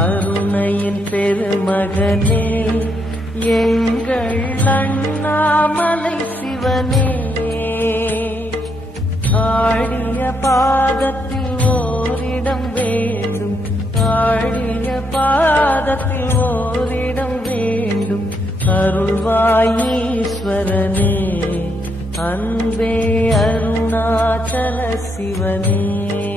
அருணையின் பெருமகனே எங்கள் அண்ணாமலை சிவனே. ஆடிய பாதத்தில் ஓரிடம் வேண்டும் ஆடிய பாதத்தில் ஓரிடம் வேண்டும். அருள்வாயீஸ்வரனே அன்பே அருணாச்சல சிவனே.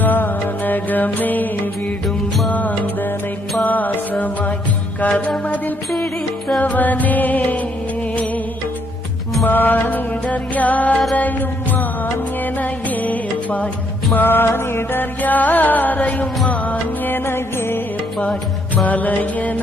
கானகமே விடும் மாந்தனை பாசமாய் கதமதில் பிடித்தவனே. மானிடர் யாரையும் மான் என ஏப்பாய் மானிடர் யாரையும் மான் என ஏப்பாய் மலையென